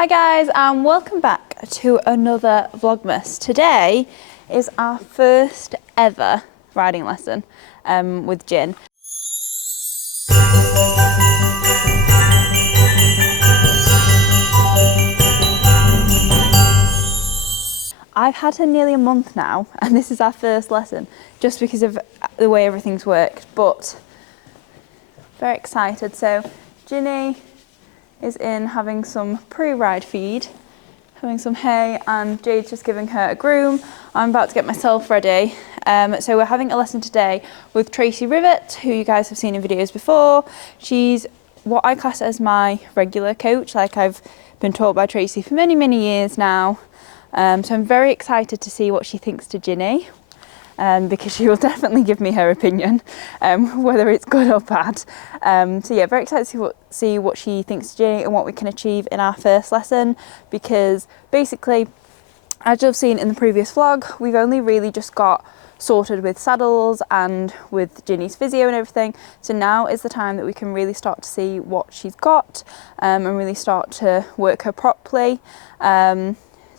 Hi guys, and welcome back to another Vlogmas. Today is our first ever riding lesson with Gin. I've had her nearly a month now, and this is our first lesson, just because of the way everything's worked, but very excited. So Ginny is in having some pre-ride feed, having some hay, and Jade's just giving her a groom. I'm about to get myself ready. So we're having a lesson today with Tracy Rivett, who you guys have seen in videos before. She's what I class as my regular coach. Like, I've been taught by Tracy for many, many years now. So I'm very excited to see what she thinks to Ginny, because she will definitely give me her opinion, whether it's good or bad. So yeah, very excited to see what she thinks to Ginny and what we can achieve in our first lesson, because basically, as you've seen in the previous vlog, we've only really just got sorted with saddles and with Ginny's physio and everything. So now is the time that we can really start to see what she's got, and really start to work her properly.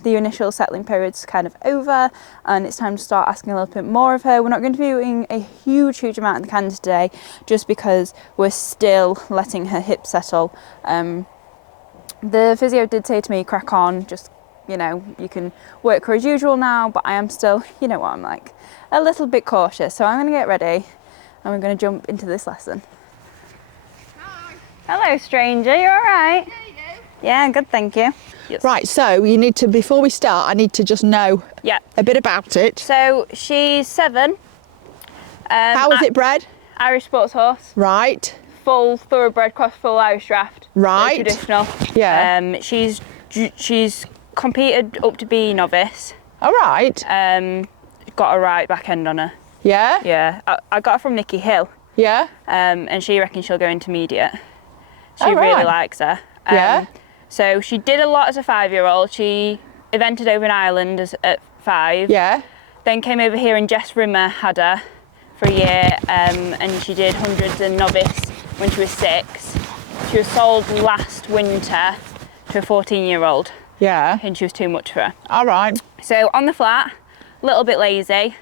The initial settling period's kind of over, and it's time to start asking a little bit more of her. We're not going to be doing a huge amount in the canter today, just because we're still letting her hips settle. The physio did say to me, crack on, just, you know, you can work her as usual now, but I am still, you know what I'm like, a little bit cautious. So I'm going to get ready, and we're going to jump into this lesson. Hi. Hello, stranger, you all right? Yeah, you? Yeah, good, thank you. Yes. Right, so you need to, before we start, I need to just know a bit about it. So she's 7. How was it bred? Irish sports horse. Right. Full thoroughbred cross full Irish draft. Right. So traditional. Yeah. She's competed up to be novice. All right. Got a right back end on her. Yeah? Yeah. I got her from Nikki Hill. Yeah. And she reckons she'll go intermediate. She Oh, right. really likes her. Yeah. So she did a lot as a 5-year-old. She evented over in Ireland at 5. Yeah. Then came over here and Jess Rimmer had her for a year, and she did hundreds and novice when she was 6. She was sold last winter to a 14-year-old. Yeah. And she was too much for her. All right. So on the flat, a little bit lazy,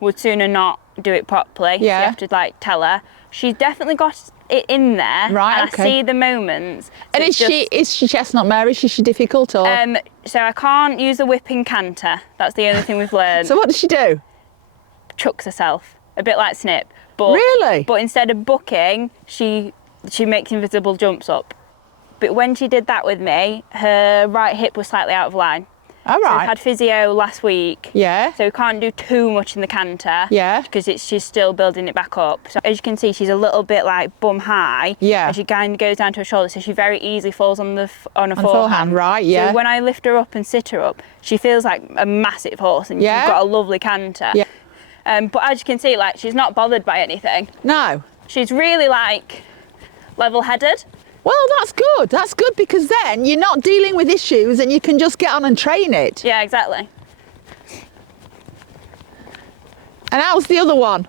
would sooner not do it properly. Yeah. So you have to like tell her. She's definitely got it in there. Right, and okay. I see the moments. And is she Chestnut Mary? Is she difficult or? So I can't use the whipping canter. That's the only thing we've learned. So what does she do? Chucks herself, a bit like Snip. But, Really? But instead of bucking, she makes invisible jumps up. But when she did that with me, her right hip was slightly out of line. All So right. we've had physio last week. Yeah. So we can't do too much in the canter. Yeah. Because she's still building it back up. So as you can see, she's a little bit like bum high. Yeah. As she kind of goes down to her shoulder, so she very easily falls on a On forehand. forehand, right? Yeah. So when I lift her up and sit her up, she feels like a massive horse, and Yeah. she's got a lovely canter. Yeah. But as you can see, like, she's not bothered by anything. No. She's really like level-headed. Well, that's good. That's good, because then you're not dealing with issues and you can just get on and train it. Yeah, exactly. And how's the other one?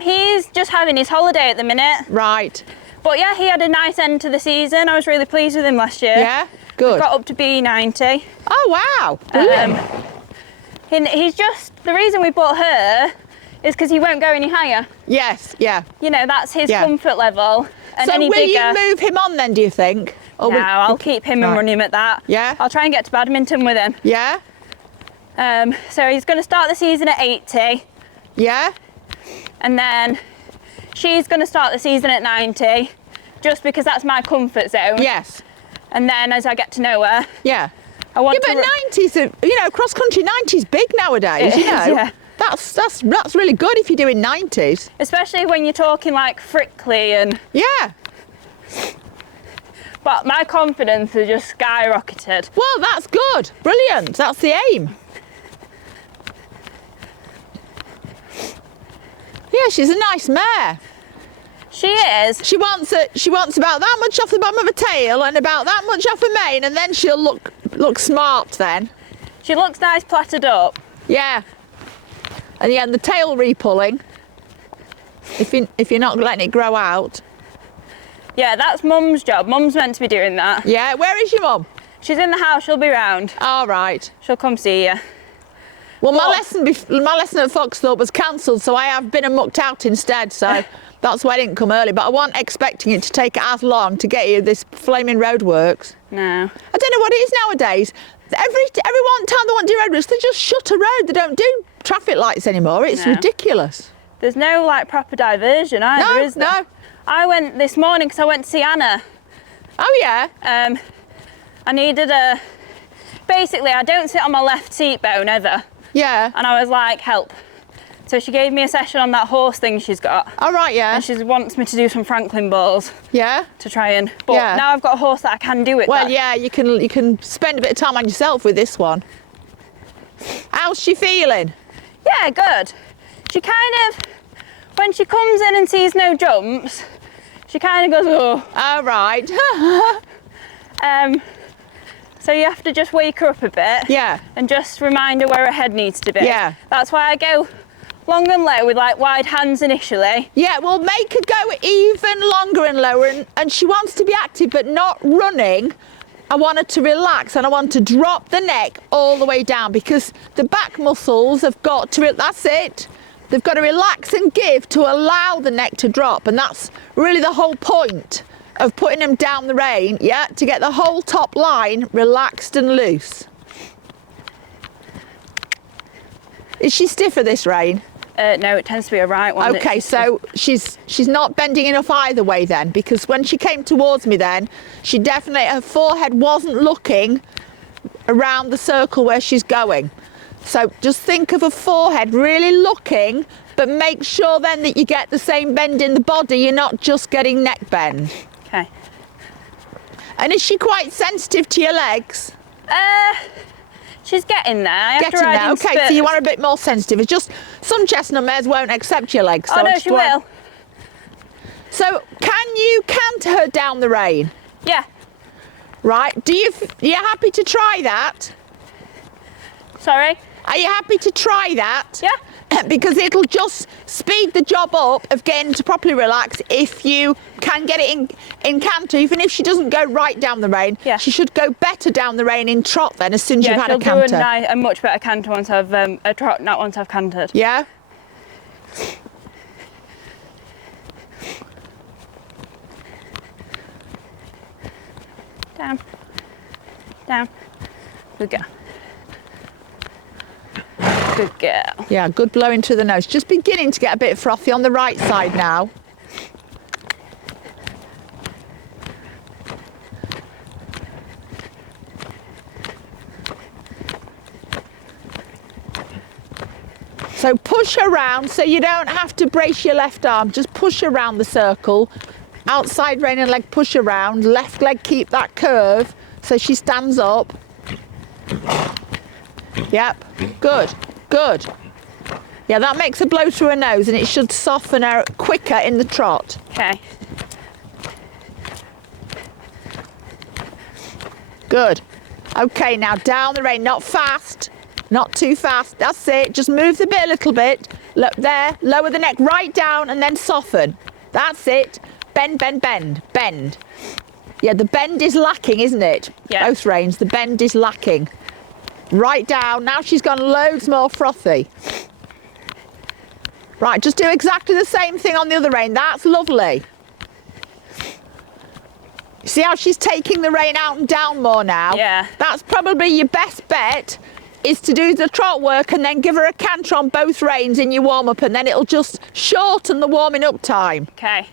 He's just having his holiday at the minute. Right. But yeah, he had a nice end to the season. I was really pleased with him last year. Yeah? Good. Got up to B90. Oh, wow. Brilliant. And he's just, the reason we bought her is because he won't go any higher. Yes, yeah. You know, that's his Yeah. comfort level. And So any will bigger, you move him on then, do you think? Or no, will- I'll keep him and Right. run him at that. Yeah? I'll try and get to badminton with him. Yeah? So he's going to start the season at 80, Yeah? and then she's going to start the season at 90, just because that's my comfort zone. Yes. And then as I get to know her, Yeah. I want Yeah, to... but 90's, cross country 90's big nowadays, It you know. is, yeah. That's really good if you're doing 90s. Especially when you're talking like Frickley and... Yeah. But my confidence has just skyrocketed. Well, that's good. Brilliant. That's the aim. Yeah, she's a nice mare. She is. She wants about that much off the bottom of her tail and about that much off her mane, and then she'll look smart then. She looks nice plaited up. Yeah. And yeah, and the tail repulling, if you're not letting it grow out. Yeah, that's Mum's job. Mum's meant to be doing that. Yeah, where is your mum? She's in the house, she'll be round. All right. She'll come see you. Well, my lesson at Foxthorpe was cancelled, so I have been and mucked out instead, so that's why I didn't come early. But I wasn't expecting it to take as long to get you this flaming roadworks. No. I don't know what it is nowadays. Every one time they want to do roadworks, they just shut a road. They don't do traffic lights anymore. It's ridiculous. There's no like proper diversion either, is there? No. I went this morning because I went to see Anna. Oh yeah. I needed a... Basically, I don't sit on my left seat bone ever. Yeah. And I was like, help. So she gave me a session on that horse thing she's got. All right, yeah. And she wants me to do some Franklin balls. Yeah. To try and... But now I've got a horse that I can do it. Well, yeah, you can spend a bit of time on yourself with this one. How's she feeling? Yeah, good. She kind of... When she comes in and sees no jumps, she kind of goes, oh. All right. So you have to just wake her up a bit. Yeah. And just remind her where her head needs to be. Yeah. That's why I go long and low with like wide hands initially. Yeah, well, make her go even longer and lower, and she wants to be active but not running. I want her to relax, and I want to drop the neck all the way down, because the back muscles have got to, that's it. They've got to relax and give to allow the neck to drop, and that's really the whole point of putting them down the rein, yeah, to get the whole top line relaxed and loose. Is she stiff for this rein? No, it tends to be a right one. Okay, so she's not bending enough either way then, because when she came towards me then, she definitely, her forehead wasn't looking around the circle where she's going. So just think of her forehead really looking, but make sure then that you get the same bend in the body, you're not just getting neck bend. Okay. And is she quite sensitive to your legs? She's getting there. I have Getting to ride there. in Okay, spurts. so you want a bit more sensitive. It's just some chestnut mares won't accept your legs. So Oh no, she will. So can you canter her down the rein? Yeah. Right. You're happy to try that? Sorry? Are you happy to try that? Yeah. Because it'll just speed the job up of getting to properly relax if you can get it in canter. Even if she doesn't go right down the rein, she should go better down the rein in trot then, as soon as you've had a canter. Yeah, she'll do a much better canter once I've, a trot, not once I've cantered. Yeah? Down. Down. Good girl. Good girl. Yeah, good blowing to the nose. Just beginning to get a bit frothy on the right side now. So push around so you don't have to brace your left arm. Just push around the circle. Outside rein and leg, push around. Left leg, keep that curve so she stands up. Yep, good, good. Yeah, that makes a blow through her nose, and it should soften her quicker in the trot. Okay. Good. Okay, now down the rein, not fast, not too fast. That's it. Just move the bit a little bit. Look there, lower the neck right down and then soften. That's it. Bend, bend, bend, bend. Yeah, the bend is lacking, isn't it? Yeah. Both reins, the bend is lacking. Right down. Now she's gone loads more frothy. Right, just do exactly the same thing on the other rein. That's lovely. See how she's taking the rein out and down more now? Yeah. That's probably your best bet, is to do the trot work and then give her a canter on both reins in your warm-up, and then it'll just shorten the warming up time. Okay.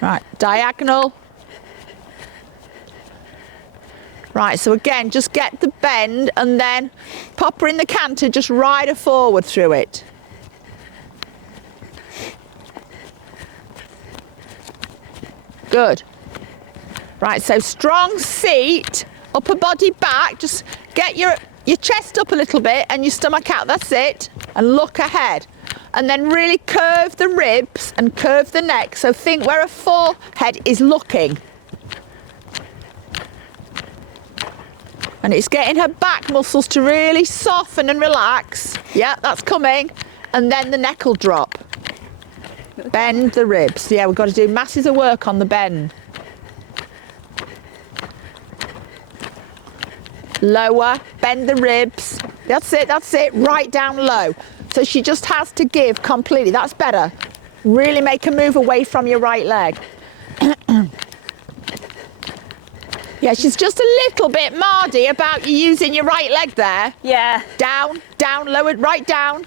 Right, diagonal. Right, so again, just get the bend and then pop her in the canter, just ride her forward through it. Good. Right, so strong seat, upper body back, just get your chest up a little bit and your stomach out, that's it, and look ahead. And then really curve the ribs and curve the neck, so think where her forehead is looking. And it's getting her back muscles to really soften and relax. Yeah, that's coming. And then the neck will drop. Bend the ribs. Yeah, we've got to do masses of work on the bend. Lower, bend the ribs. That's it, right down low. So she just has to give completely. That's better. Really make a move away from your right leg. Yeah, she's just a little bit mardy about you using your right leg there. Yeah. Down, lowered, right down.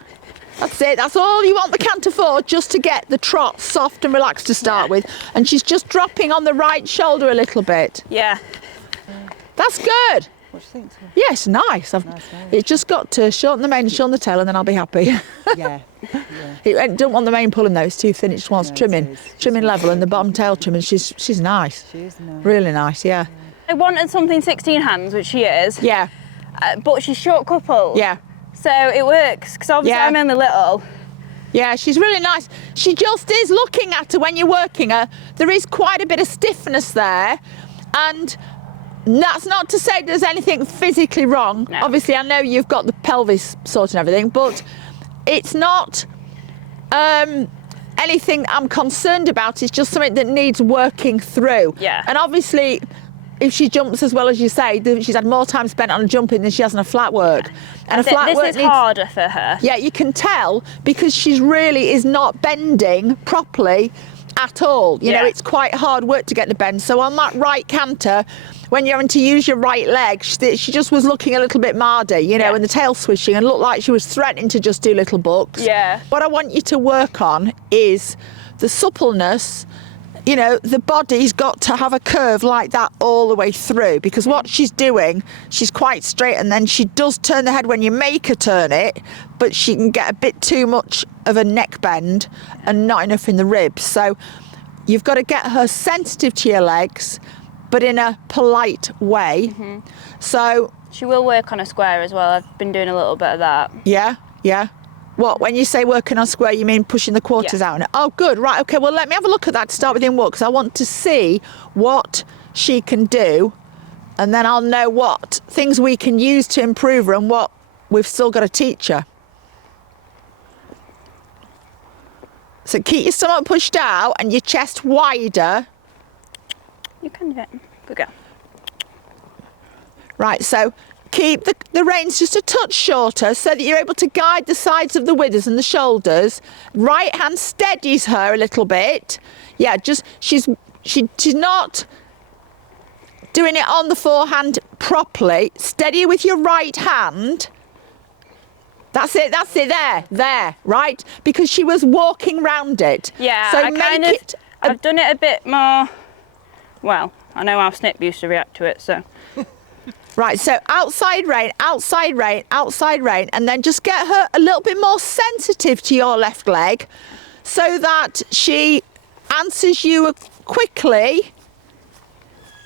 That's it. That's all you want the canter for, just to get the trot soft and relaxed to start with. And she's just dropping on the right shoulder a little bit. Yeah. That's good. What do you think? Yes, nice. It's just got to shorten the mane and shorten the tail, and then I'll be happy. Yeah. It don't want the mane pulling though. It's too thin. It just wants No, it trimming, is. trimming level, and the bottom tail trimming. She's nice. She is nice. Really nice. Yeah. I wanted something 16 hands, which she is. Yeah. But she's short coupled. Yeah. So it works, because obviously Yeah. I'm only little. Yeah, she's really nice. She just is, looking at her when you're working her, there is quite a bit of stiffness there, and that's not to say there's anything physically wrong. No. Obviously, I know you've got the pelvis sort and everything, but it's not anything I'm concerned about. It's just something that needs working through. Yeah. And obviously, if she jumps as well as you say, she's had more time spent on jumping than she has on a flat work. And a flat This work is needs, harder for her. yeah, you can tell because she's really is not bending properly at all. You know, Yeah. it's quite hard work to get the bend. So on that right canter, when you're having to use your right leg, she just was looking a little bit mardy, you know, Yeah. and the tail swishing, and looked like she was threatening to just do little bucks. Yeah. What I want you to work on is the suppleness. You know, the body's got to have a curve like that all the way through, because what she's doing, she's quite straight, and then she does turn the head when you make her turn it, but she can get a bit too much of a neck bend and not enough in the ribs. So you've got to get her sensitive to your legs, but in a polite way. So, She will work on a square as well. I've been doing a little bit of that. yeah. What, when you say working on square, you mean pushing the quarters Yeah. out? Oh, good, right, okay, well, let me have a look at that to start with in walk, because I want to see what she can do, and then I'll know what things we can use to improve her and what we've still got to teach her. So keep your stomach pushed out and your chest wider. You can do it. Good girl. Right, so keep the reins just a touch shorter so that you're able to guide the sides of the withers and the shoulders. Right hand steadies her a little bit. Yeah, just she's not doing it on the forehand properly. Steady with your right hand. That's it, there, right? Because she was walking round it. Yeah, so I've done it a bit more. Well, I know how Snip used to react to it, so. Right, so outside rein, and then just get her a little bit more sensitive to your left leg so that she answers you quickly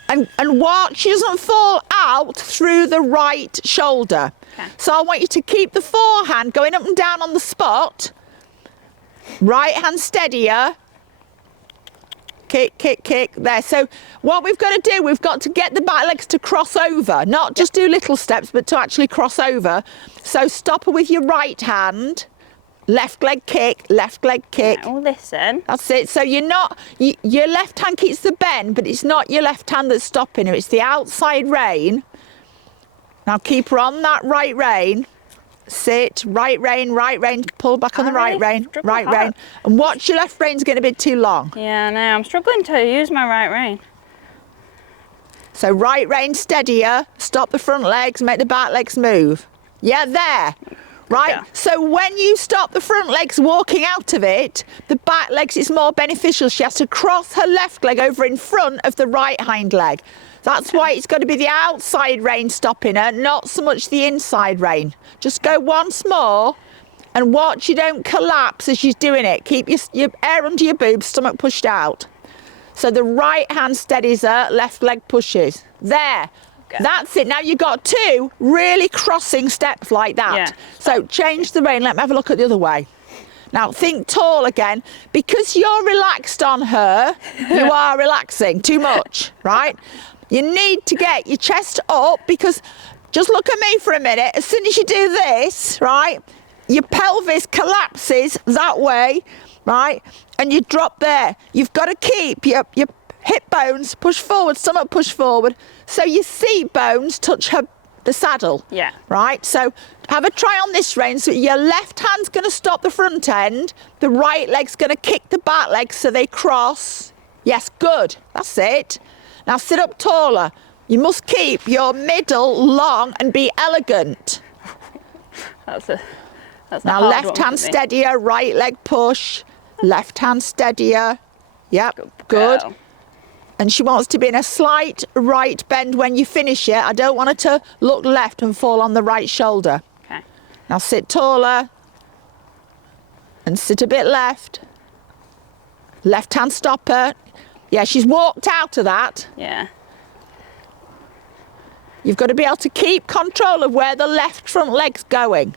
and watch she doesn't fall out through the right shoulder. Okay. So I want you to keep the forehand going up and down on the spot. Right hand steadier. Kick, there. So what we've got to do, we've got to get the back legs to cross over, not just do little steps, but to actually cross over. So stop her with your right hand, left leg kick. Now listen. That's it. So you're not, your left hand keeps the bend, but it's not your left hand that's stopping her, it's the outside rein. Now keep her on that right rein. Sit, right rein, pull back on the right rein, and watch your left rein's getting a bit too long. Yeah, no, I'm struggling to use my right rein. So right rein steadier, stop the front legs, make the back legs move. Yeah, there. Right, Yeah. so when you stop the front legs walking out of it, the back legs is more beneficial. She has to cross her left leg over in front of the right hind leg. That's why it's got to be the outside rein stopping her, not so much the inside rein. Just go once more and watch you don't collapse as she's doing it. Keep your air under your boobs, stomach pushed out. So the right hand steadies her, left leg pushes. There. Okay. That's it. Now you've got two really crossing steps like that. Yeah. So change the rein. Let me have a look at the other way. Now think tall again. Because you're relaxed on her, you are relaxing too much, right? You need to get your chest up because just look at me for a minute. As soon as you do this, right, your pelvis collapses that way, right, and you drop there. You've got to keep your hip bones push forward, stomach push forward, so your seat bones touch the saddle. Yeah. Right, so have a try on this range. So your left hand's going to stop the front end, the right leg's going to kick the back leg so they cross. Yes, good. That's it. Now sit up taller. You must keep your middle long and be elegant. That's a Now hard left one hand for me. steadier, right leg push. Left hand steadier. Yep, good. Girl. And she wants to be in a slight right bend when you finish it. I don't want her to look left and fall on the right shoulder. Okay. Now sit taller and sit a bit left. Left hand stopper. Yeah, she's walked out of that. Yeah. You've got to be able to keep control of where the left front leg's going.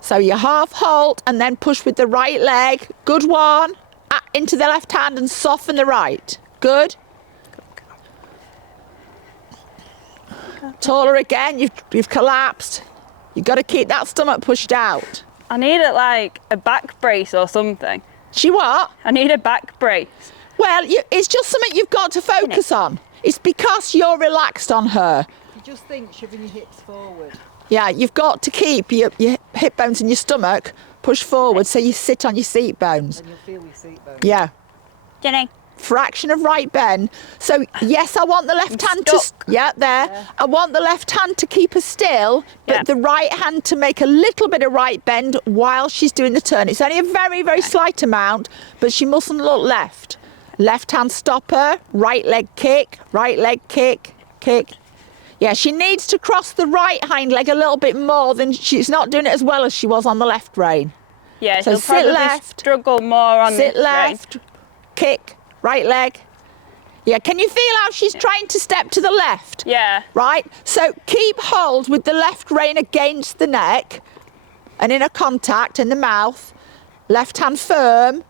So you half halt and then push with the right leg. Good one. Into the left hand and soften the right. Good. Taller again. You've collapsed. You've got to keep that stomach pushed out. I need like a back brace or something. She what? I need a back brace. Well, it's just something you've got to focus on. It's because you're relaxed on her. You just think shoving your hips forward. Yeah, you've got to keep your hip bones and your stomach pushed forward so you sit on your seat bones. And you'll feel your seat bones. Yeah. Jenny. Fraction of right bend. So yes, I want the left hand to stuck. there. Yeah. I want the left hand to keep her still, but Yeah. the right hand to make a little bit of right bend while she's doing the turn. It's only a very, very slight amount, but she mustn't look left. Left hand stopper, right leg kick, kick. Yeah, she needs to cross the right hind leg a little bit more than she's not doing it as well as she was on the left rein. Yeah, So she'll sit probably left, struggle more on Sit this left, kick, right leg. Yeah, can you feel how she's trying to step to the left? Yeah. Right, so keep hold with the left rein against the neck and in a contact in the mouth. Left hand firm.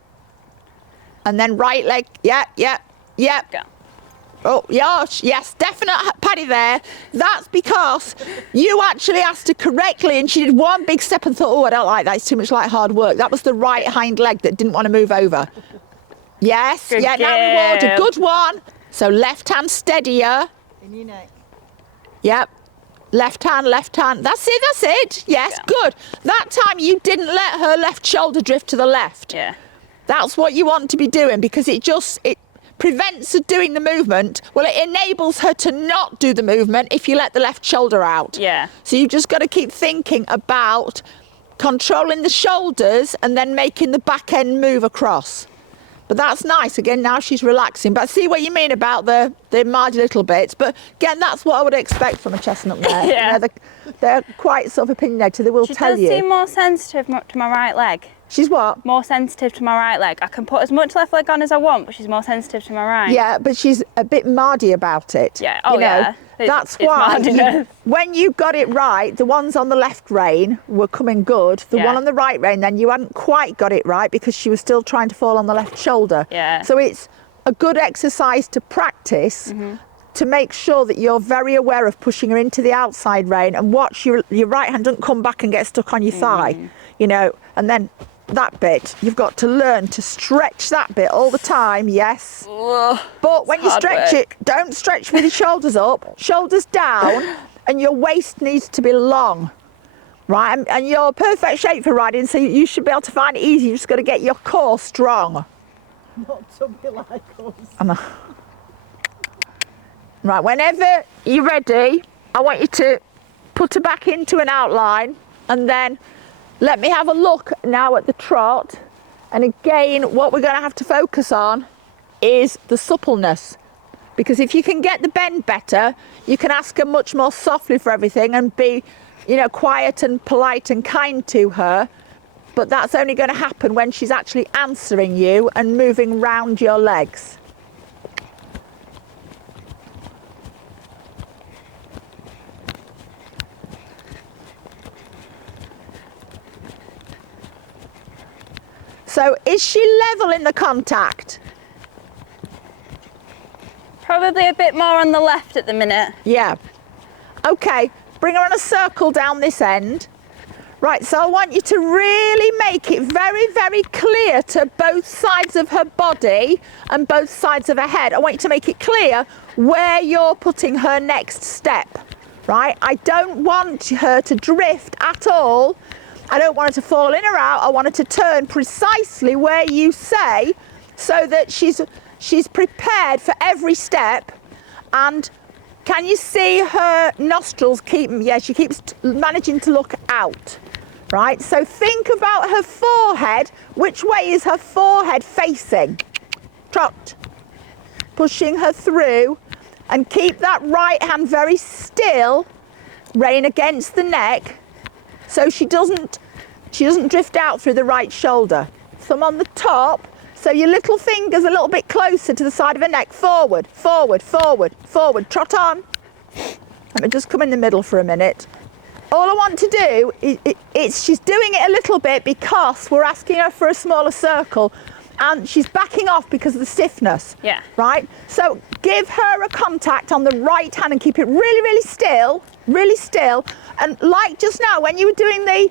And then right leg, yep. Go. Oh, yes, definite paddy there. That's because you actually asked her correctly and she did one big step and thought, oh, I don't like that. It's too much like hard work. That was the right hind leg that didn't want to move over. Yes, Good now girl. rewarded. Good one. So left hand steadier. In your neck. Yep. Left hand. That's it. Yes, Yeah. good. That time you didn't let her left shoulder drift to the left. Yeah. That's what you want to be doing because it prevents her doing the movement. Well, it enables her to not do the movement if you let the left shoulder out. Yeah. So you've just got to keep thinking about controlling the shoulders and then making the back end move across. But that's nice. Again, now she's relaxing. But I see what you mean about the margin little bits. But again, that's what I would expect from a chestnut mare. Yeah. You know, they're quite sort of opinionated, so they will She tell does you. seem more sensitive to my right leg. She's what? More sensitive to my right leg. I can put as much left leg on as I want, but she's more sensitive to my right. Yeah, but she's a bit mardy about it. Yeah. Oh, you know? yeah. That's It's why mardiness. when you got it right, the ones on the left rein were coming good. The Yeah. one on the right rein, then you hadn't quite got it right because she was still trying to fall on the left shoulder. Yeah. So it's a good exercise to practice to make sure that you're very aware of pushing her into the outside rein and watch your right hand don't come back and get stuck on your thigh, you know, and then that bit, you've got to learn to stretch that bit all the time, yes. Ugh. But when you hard stretch work. it, don't stretch with your shoulders up, shoulders down, and your waist needs to be long, right? And you're perfect shape for riding, so you should be able to find it easy. You just got to get your core strong. Not to be like us. Right, whenever you're ready, I want you to put her back into an outline, and then let me have a look now at the trot. And again, what we're going to have to focus on is the suppleness. Because if you can get the bend better, you can ask her much more softly for everything and be, you know, quiet and polite and kind to her. But that's only going to happen when she's actually answering you and moving round your legs. So is she level in the contact? Probably a bit more on the left at the minute. Yeah. Okay, bring her on a circle down this end. Right, so I want you to really make it very, very clear to both sides of her body and both sides of her head. I want you to make it clear where you're putting her next step, right? I don't want her to drift at all. I don't want her to fall in or out. I want her to turn precisely where you say, so that she's prepared for every step. And can you see her nostrils keep, yeah, she keeps managing to look out. Right, so think about her forehead. Which way is her forehead facing? Trot. Pushing her through, and keep that right hand very still, rein against the neck, so she doesn't drift out through the right shoulder. Thumb on the top, so your little finger's a little bit closer to the side of her neck. Forward, forward, forward, forward. Trot on. Let me just come in the middle for a minute. All I want to do is she's doing it a little bit because we're asking her for a smaller circle, and she's backing off because of the stiffness. Yeah. Right? So give her a contact on the right hand and keep it really, really still, really still. And like just now, when you were doing the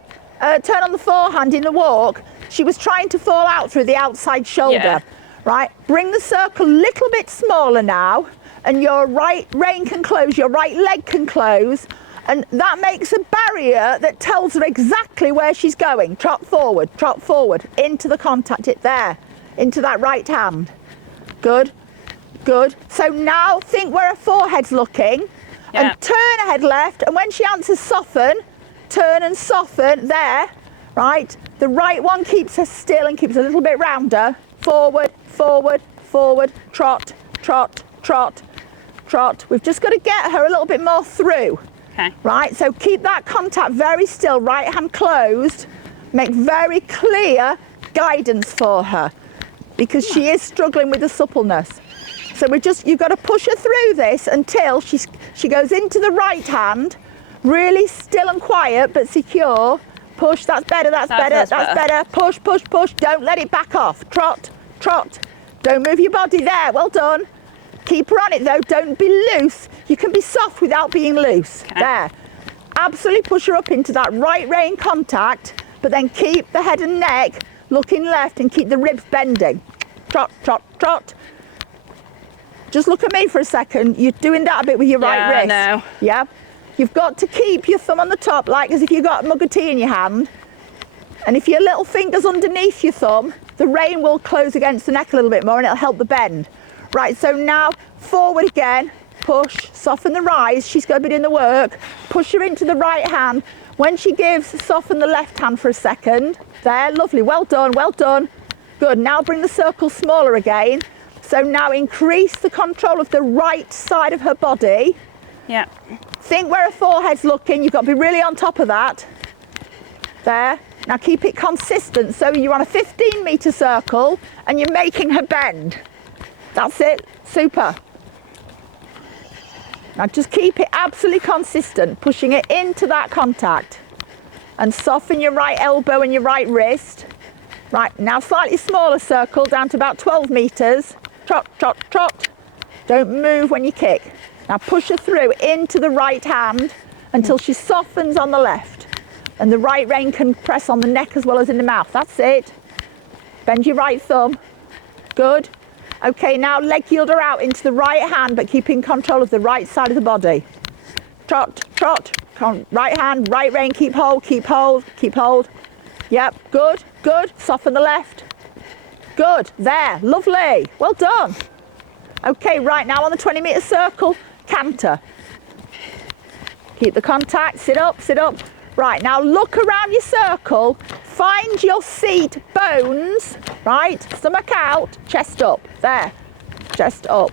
turn on the forehand in the walk, she was trying to fall out through the outside shoulder. Yeah. Right? Bring the circle a little bit smaller now, and your right rein can close, your right leg can close. And that makes a barrier that tells her exactly where she's going. Trot forward, into the contact, into that right hand. Good, good. So now think where her forehead's looking, and turn her head left, and when she answers soften, turn and soften, there, right? The right one keeps her still and keeps a little bit rounder. Forward, forward, forward, trot, trot, trot, trot. We've just got to get her a little bit more through. Okay. Right, so keep that contact very still, right hand closed. Make very clear guidance for her, because she is struggling with the suppleness. So you've got to push her through this until she goes into the right hand, really still and quiet but secure. Push, that's better, that's better. Push, push, push, don't let it back off. Trot, trot, don't move your body there, well done. Keep her on it though, don't be loose. You can be soft without being loose. Okay. There. Absolutely push her up into that right rein contact, but then keep the head and neck looking left and keep the ribs bending. Trot, trot, trot. Just look at me for a second. You're doing that a bit with your right wrist. Yeah, I know. Yeah? You've got to keep your thumb on the top, like as if you've got a mug of tea in your hand. And if your little finger's underneath your thumb, the rein will close against the neck a little bit more and it'll help the bend. Right, so now forward again, push, soften the rise, she's going to be doing the work, push her into the right hand. When she gives, soften the left hand for a second. There, lovely, well done, well done. Good, now bring the circle smaller again. So now increase the control of the right side of her body. Yeah. Think where her forehead's looking, you've got to be really on top of that. There, now keep it consistent, so you're on a 15-metre circle and you're making her bend. That's it, super. Now just keep it absolutely consistent, pushing it into that contact. And soften your right elbow and your right wrist. Right, now slightly smaller circle, down to about 12 metres. Trot, trot, trot. Don't move when you kick. Now push her through into the right hand until she softens on the left. And the right rein can press on the neck as well as in the mouth. That's it. Bend your right thumb. Good. Okay, now leg yield her out into the right hand, but keeping control of the right side of the body. Trot, trot, right hand, right rein, keep hold, keep hold, keep hold. Yep, good, good. Soften the left. Good, there, lovely, well done. Okay, right, now on the 20-metre circle, canter. Keep the contact, sit up, sit up. Right, now look around your circle, find your seat bones, right, stomach out, chest up, there, chest up.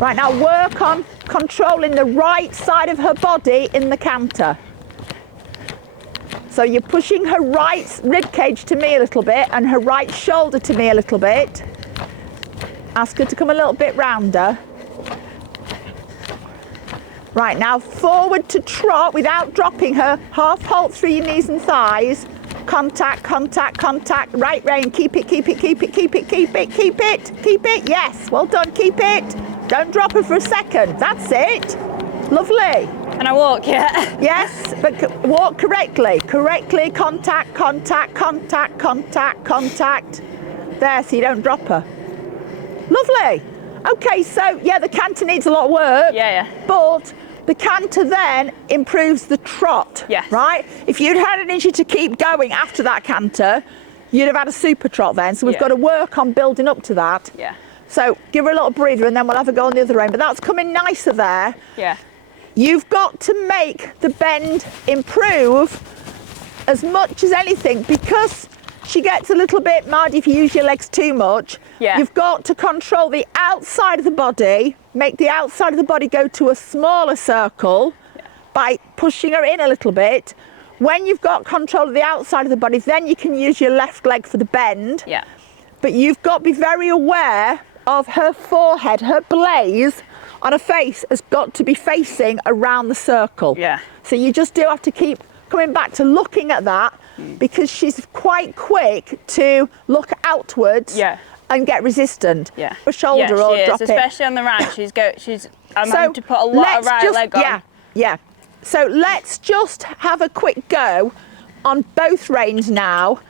Right, now work on controlling the right side of her body in the canter. So you're pushing her right rib cage to me a little bit and her right shoulder to me a little bit. Ask her to come a little bit rounder. Right, now forward to trot without dropping her. Half halt through your knees and thighs. Contact, contact, contact. Right rein, keep it, keep it, keep it, keep it, keep it, keep it, keep it. Yes, well done, keep it. Don't drop her for a second. That's it. Lovely. Can I walk yet? Yes, but walk correctly. Correctly, contact, contact, contact, contact, contact. There, so you don't drop her. Lovely. Okay, so yeah, the canter needs a lot of work. Yeah. But the canter then improves the trot. Yes. Right? If you'd had an issue to keep going after that canter, you'd have had a super trot then. So we've got to work on building up to that. Yeah. So give her a little breather and then we'll have a go on the other end. But that's coming nicer there. Yeah. You've got to make the bend improve as much as anything, because she gets a little bit mad if you use your legs too much. Yeah. You've got to control the outside of the body, make the outside of the body go to a smaller circle by pushing her in a little bit. When you've got control of the outside of the body, then you can use your left leg for the bend. Yeah. But you've got to be very aware of her forehead, her blaze on her face has got to be facing around the circle. Yeah. So you just do have to keep coming back to looking at that, because she's quite quick to look outwards and get resistant. Yeah. A shoulder yeah, or she drop is, it. especially on the right. I'm having to put a lot of right leg on. Yeah. So let's just have a quick go on both reins now.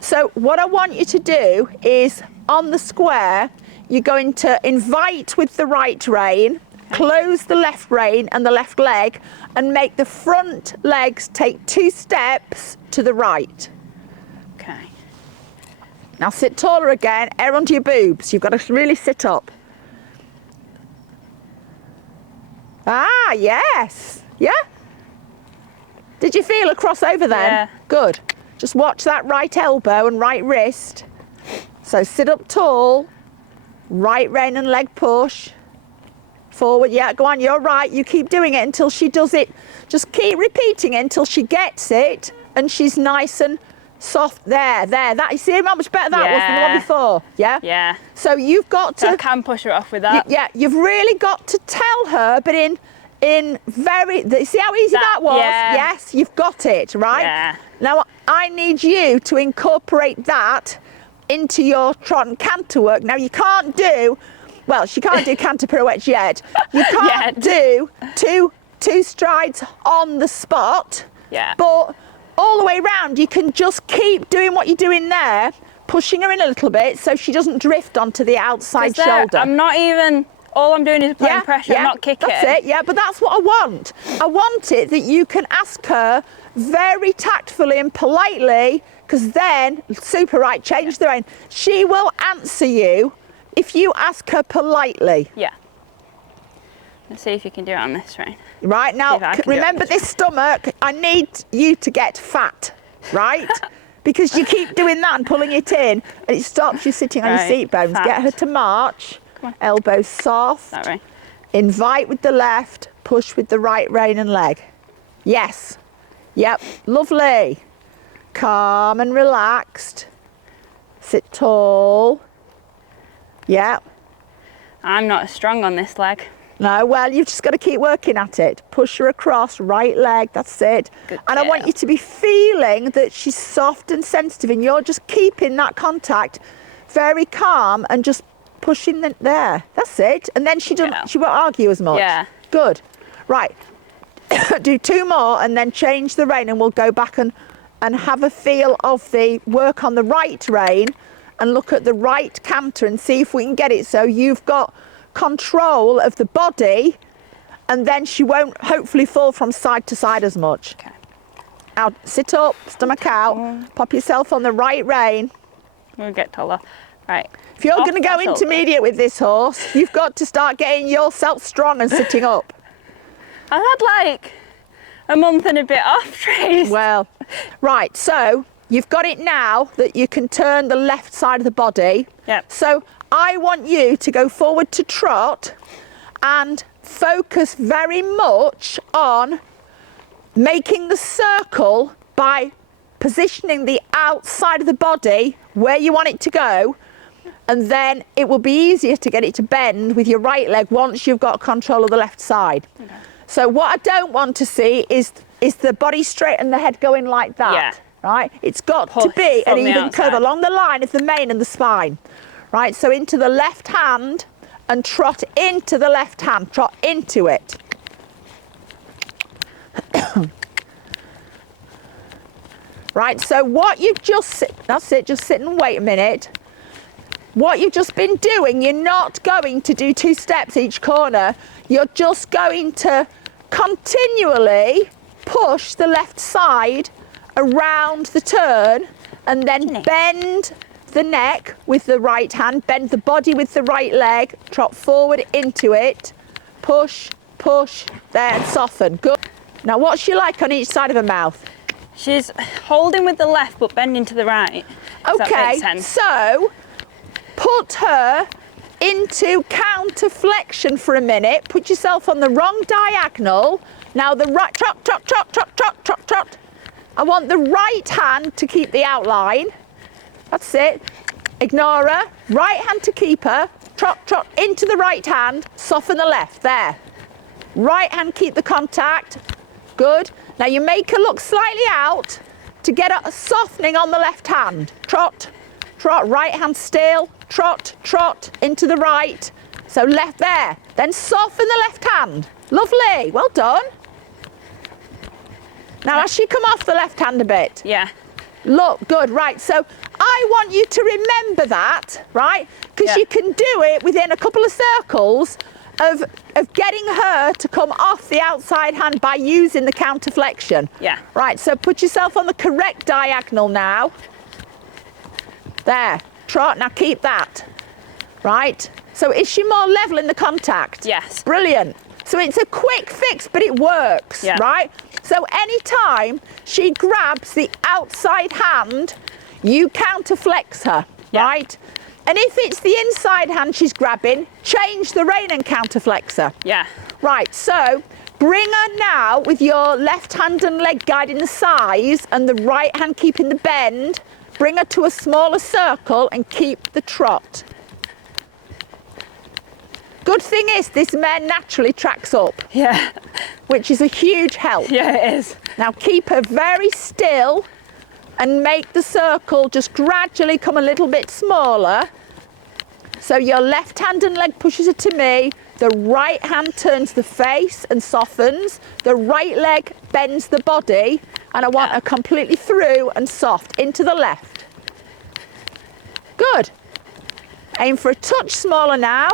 So what I want you to do is, on the square, you're going to invite with the right rein, close the left rein and the left leg, and make the front legs take 2 steps to the right. Okay. Now sit taller again, air onto your boobs. You've got to really sit up. Ah, yes. Yeah? Did you feel a crossover then? Yeah. Good. Just watch that right elbow and right wrist. So sit up tall, right rein and leg push. Forward, yeah, go on, you're right. You keep doing it until she does it. Just keep repeating it until she gets it and she's nice and soft. There. That, you see how much better that was than the one before? Yeah? Yeah. So you've got So to... I can push her off with that. Yeah, you've really got to tell her, but in very... See how easy that was? Yeah. Yes, you've got it, right? Yeah. Now, I need you to incorporate that into your trot and canter work. Now, you can't do... Well, she can't do canter pirouettes yet. You can't do two strides on the spot. Yeah. But all the way around, you can just keep doing what you're doing there, pushing her in a little bit so she doesn't drift onto the outside shoulder. I'm not even... All I'm doing is applying pressure, I'm not kicking. That's it, yeah, but that's what I want. I want it that you can ask her very tactfully and politely, because then, super right, change the rein. She will answer you if you ask her politely. Yeah. Let's see if you can do it on this rein. Right, now, remember this stomach, I need you to get fat, right? Because you keep doing that and pulling it in, and it stops you sitting on your seat bones. Get her to march. Elbows soft. That way. Invite with the left, push with the right rein and leg. Yes. Yep. Lovely. Calm and relaxed. Sit tall. Yep. I'm not as strong on this leg. No, well, you've just got to keep working at it. Push her across, right leg, that's it. Good and I want you to be feeling that she's soft and sensitive, and you're just keeping that contact very calm and just pushing there. That's it. And then she won't argue as much. Yeah. Good. Right. Do 2 more and then change the rein, and we'll go back and have a feel of the work on the right rein and look at the right canter and see if we can get it so you've got control of the body, and then she won't hopefully fall from side to side as much. Okay. Now sit up, stomach out, pop yourself on the right rein. We'll get taller. Right. If you're going to go intermediate with this horse, you've got to start getting yourself strong and sitting up. I've had like a month and a bit off, Trace. Well, right, so you've got it now that you can turn the left side of the body. Yep. So I want you to go forward to trot and focus very much on making the circle by positioning the outside of the body where you want it to go, and then it will be easier to get it to bend with your right leg once you've got control of the left side. Okay. So what I don't want to see is the body straight and the head going like that. Yeah. Right? It's got to be an even curve along the line of the mane and the spine. Right? So into the left hand and trot into the left hand. Trot into it. Right, so what you've just, that's it, just sit and wait a minute. What you've just been doing, you're not going to do 2 steps each corner. You're just going to continually push the left side around the turn and then bend the neck with the right hand, bend the body with the right leg, trot forward into it, push, push, there, and soften. Good. Now, what's she like on each side of her mouth? She's holding with the left but bending to the right. If that Okay, makes sense. so put her into counter flexion for a minute. Put yourself on the wrong diagonal. Now the right, trot, trot, trot, trot, trot, trot, trot. I want the right hand to keep the outline. That's it. Ignore her. Right hand to keep her. Trot, trot into the right hand. Soften the left. There. Right hand, keep the contact. Good. Now you make her look slightly out to get a softening on the left hand. Trot, trot, right hand still. Trot, trot into the right. So left there. Then soften the left hand. Lovely. Well done. Now has she come off the left hand a bit? Yeah. Look, good, right. So I want you to remember that, right? Because you can do it within a couple of circles of getting her to come off the outside hand by using the counter flexion. Yeah. Right, so put yourself on the correct diagonal now. There, trot, now keep that. Right, so is she more level in the contact? Yes. Brilliant. So it's a quick fix, but it works, right? So anytime she grabs the outside hand, you counter flex her, right? And if it's the inside hand she's grabbing, change the rein and counter flex her. Yeah. Right, so bring her now with your left hand and leg guiding the size and the right hand keeping the bend. Bring her to a smaller circle and keep the trot. Good thing is this mare naturally tracks up. Yeah. Which is a huge help. Yeah, it is. Now keep her very still and make the circle just gradually come a little bit smaller. So your left hand and leg pushes it to me. The right hand turns the face and softens. The right leg bends the body. And I want her completely through and soft into the left. Good. Aim for a touch smaller now.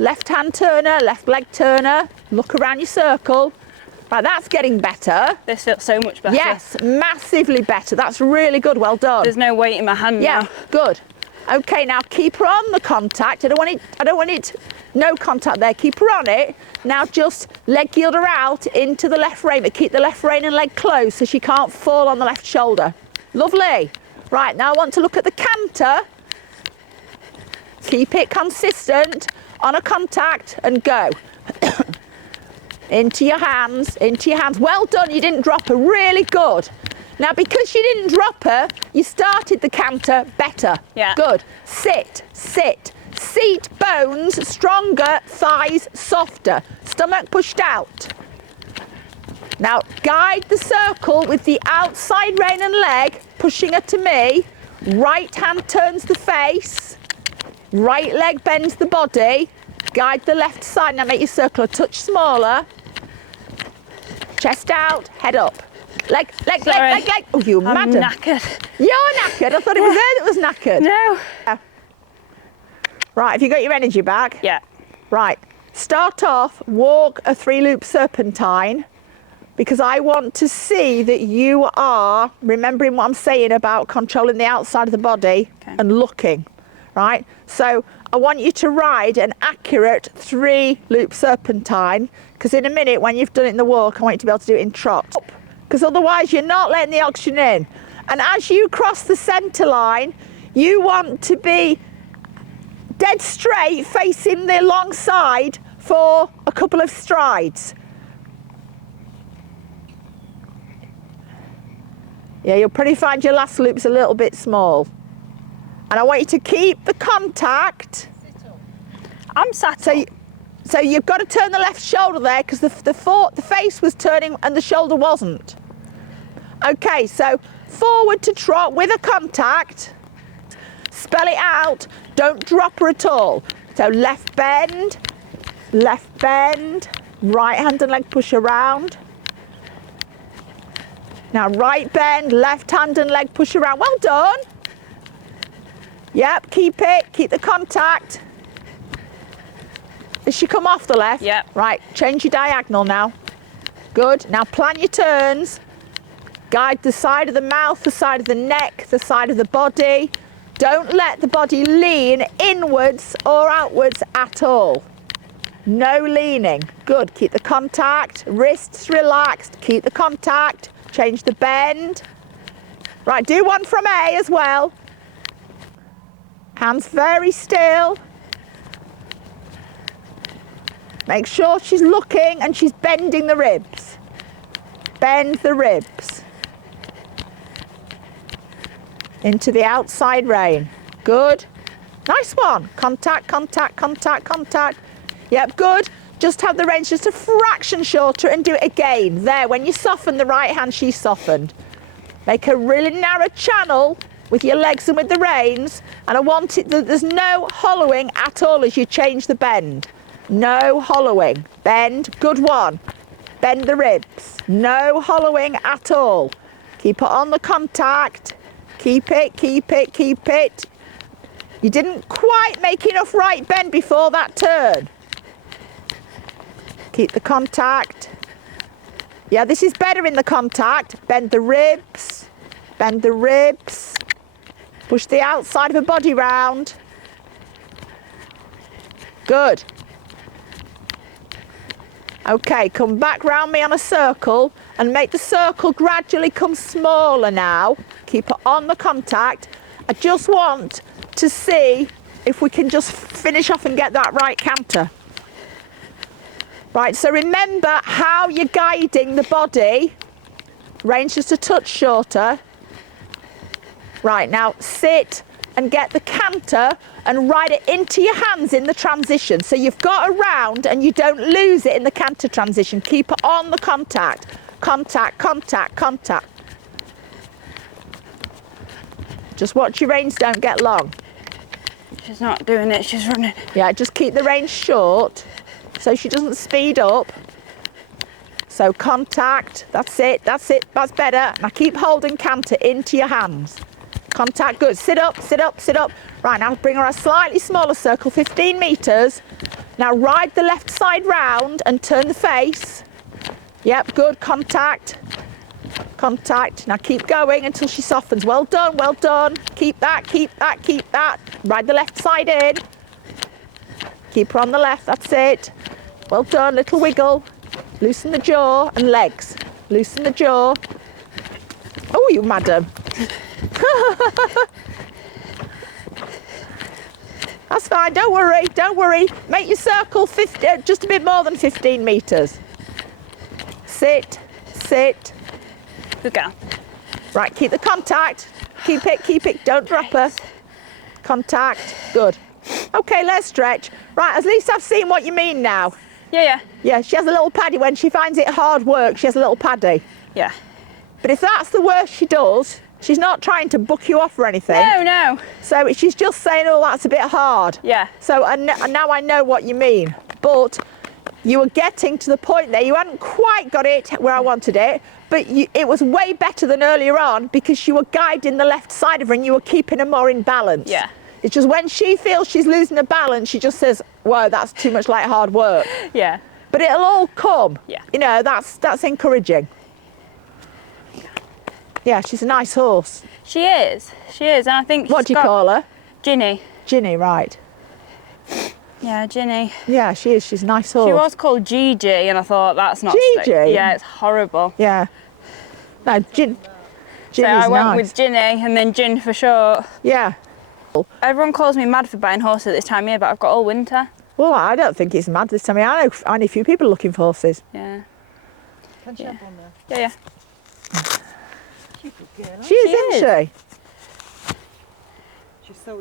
Left hand turner, left leg turner. Look around your circle. Right, that's getting better. This feels so much better. Yes, massively better. That's really good. Well done. There's no weight in my hand now. Good. Okay, now keep her on the contact. I don't want it, no contact there. Keep her on it. Now just leg yield her out into the left rein, but keep the left rein and leg close so she can't fall on the left shoulder. Lovely. Right, now I want to look at the canter. Keep it consistent on a contact and go. Into your hands, into your hands. Well done, you didn't drop her, really good. Now because you didn't drop her, you started the canter better. Yeah. Good. Sit, sit. Seat bones stronger, thighs softer. Stomach pushed out. Now guide the circle with the outside rein and leg, pushing her to me. Right hand turns the face. Right leg bends the body. Guide the left side. Now make your circle a touch smaller. Chest out, head up. Leg, leg, Sorry. leg, leg, leg. Oh, you I'm madam. knackered. You're knackered. I thought it was her that was knackered. No. Yeah. Right, have you got your energy back? Yeah. Right. Start off, walk a 3-loop serpentine, because I want to see that you are remembering what I'm saying about controlling the outside of the body and looking, right? So I want you to ride an accurate 3-loop serpentine, because in a minute when you've done it in the walk, I want you to be able to do it in trot, because otherwise you're not letting the oxygen in. And as you cross the centre line, you want to be dead straight facing the long side for a couple of strides. Yeah, you'll probably find your last loop's a little bit small. And I want you to keep the contact. I'm sat up. So you've got to turn the left shoulder there, because the face was turning and the shoulder wasn't. Okay, so forward to trot with a contact. Spell it out. Don't drop her at all. So left bend, right hand and leg push around. Now right bend, left hand and leg push around. Well done. Yep, keep it, keep the contact. Has she come off the left? Yep. Right, change your diagonal now. Good, now plan your turns. Guide the side of the mouth, the side of the neck, the side of the body. Don't let the body lean inwards or outwards at all. No leaning. Good, keep the contact, wrists relaxed, keep the contact, change the bend. Right, do one from A as well. Hands very still. Make sure she's looking and she's bending the ribs. Bend the ribs. Into the outside rein. Good. Nice one. Contact, contact, contact, contact. Yep, good. Just have the reins just a fraction shorter and do it again. There, when you soften the right hand, she's softened. Make a really narrow channel with your legs and with the reins. And I want it that there's no hollowing at all as you change the bend. No hollowing. Bend. Good one. Bend the ribs. No hollowing at all. Keep it on the contact. Keep it, keep it, keep it. You didn't quite make enough right bend before that turn. Keep the contact. Yeah, this is better in the contact. Bend the ribs. Bend the ribs. Push the outside of the body round. Good. Okay, come back round me on a circle and make the circle gradually come smaller now. Keep it on the contact. I just want to see if we can just finish off and get that right canter. Right, so remember how you're guiding the body. Reins just a touch shorter. Right, now sit and get the canter and ride it into your hands in the transition. So you've got a round and you don't lose it in the canter transition. Keep it on the contact. Contact, contact, contact. Just watch your reins don't get long. She's not doing it, she's running. Yeah, just keep the reins short so she doesn't speed up. So contact, that's it, that's better. Now keep holding canter into your hands. Contact, good, sit up, sit up, sit up. Right, now bring her a slightly smaller circle, 15 metres. Now ride the left side round and turn the face. Yep, good, contact, contact. Now keep going until she softens. Well done, well done. Keep that, keep that, keep that. Ride the left side in. Keep her on the left, that's it. Well done, little wiggle. Loosen the jaw and legs. Loosen the jaw. Oh, you madam. That's fine, don't worry, don't worry. Make your circle 50, just a bit more than 15 metres. Sit, sit. Good girl. Right, keep the contact. Keep it, don't drop her. Contact, good. Okay, let's stretch. Right, at least I've seen what you mean now. Yeah, yeah. Yeah, she has a little paddy. When she finds it hard work, she has a little paddy. Yeah. But if that's the worst she does, she's not trying to book you off or anything. No, no. So she's just saying, oh, that's a bit hard. Yeah. So and now I know what you mean. But you were getting to the point there. You hadn't quite got it where I wanted it, but it was way better than earlier on because you were guiding the left side of her and you were keeping her more in balance. Yeah. It's just when she feels she's losing her balance, she just says, whoa, that's too much like hard work. Yeah. But it'll all come. Yeah. You know, that's encouraging. Yeah, she's a nice horse. She is, and I think What do you call her? Ginny. Ginny, right. Yeah, Ginny. Yeah, she is. She's a nice horse. She was called Gigi, and I thought that's not. Gigi? Yeah, it's horrible. Yeah. No, Ginny's So I went nice. with Ginny, and then Gin for short. Yeah. Everyone calls me mad for buying horses at this time of year, but I've got all winter. Well, I don't think it's mad this time. I know a few people looking for horses. Yeah. Can she Yeah. have one there? Yeah, yeah. She's a good girl. She is, isn't she?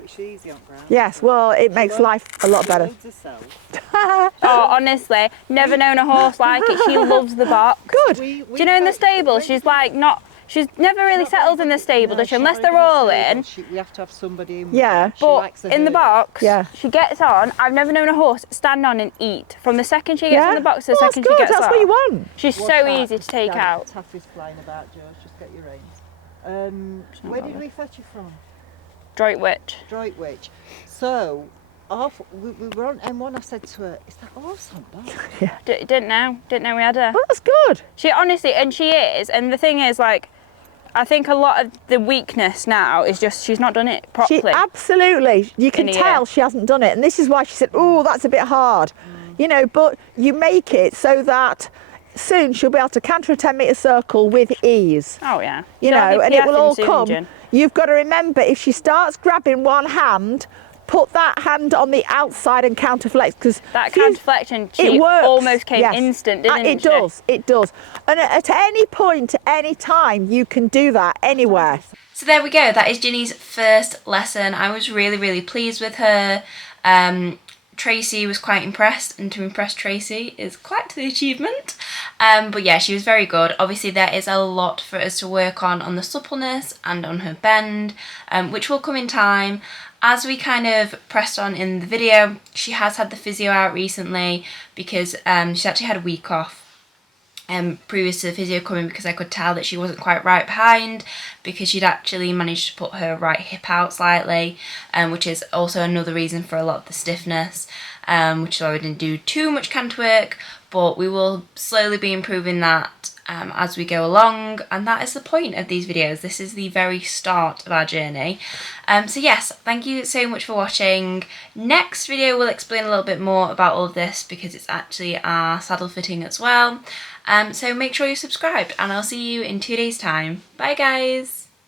She's easy on ground. Yes, well, it makes life a lot better. Loads herself. Oh, honestly, never known a horse like it. She loves the box. Good. Do you know in the stable, she's like not. She's never really settled in the stable, does she? Unless they're all in. We have to have somebody in. Yeah. But in the box, Yeah. she gets on. I've never known a horse stand on and eat. From the second she gets on the box to the Well, second that's she good. gets That's off. what you want. She's Watch so out, easy to take out. Taff is flying about, George. Just get your reins. Where did we fetch you from? Droitwich. So, we were on M1. I said to her, "Is that horse on back?" Yeah. Didn't know we had her. Well, that's good. She honestly, and she is. And the thing is, like, I think a lot of the weakness now is just she's not done it properly. She absolutely, you can In a tell year. she hasn't done it, and this is why she said, "Oh, that's a bit hard," you know. But you make it so that soon she'll be able to canter a 10-metre circle with ease. Oh yeah. You She'll know, have and the it will PF all in soon, come. Jen. You've got to remember, if she starts grabbing one hand, put that hand on the outside and counterflex, because That counterflexion, she it works. almost came Yes. instant, didn't It she? does, it does. And at any point, any time, you can do that anywhere. So there we go, that is Ginny's first lesson. I was really pleased with her. Tracy was quite impressed, and to impress Tracy is quite the achievement. But yeah, she was very good. Obviously there is a lot for us to work on the suppleness and on her bend, which will come in time. As we kind of pressed on in the video, she has had the physio out recently because she's actually had a week off previous to the physio coming, because I could tell that she wasn't quite right behind, because she'd actually managed to put her right hip out slightly, which is also another reason for a lot of the stiffness, which is why we didn't do too much canter work, but we will slowly be improving that as we go along, and that is the point of these videos. This is the very start of our journey. So yes, thank you so much for watching. Next video will explain a little bit more about all of this, because it's actually our saddle fitting as well. So make sure you're subscribed, and I'll see you in 2 days' time. Bye guys!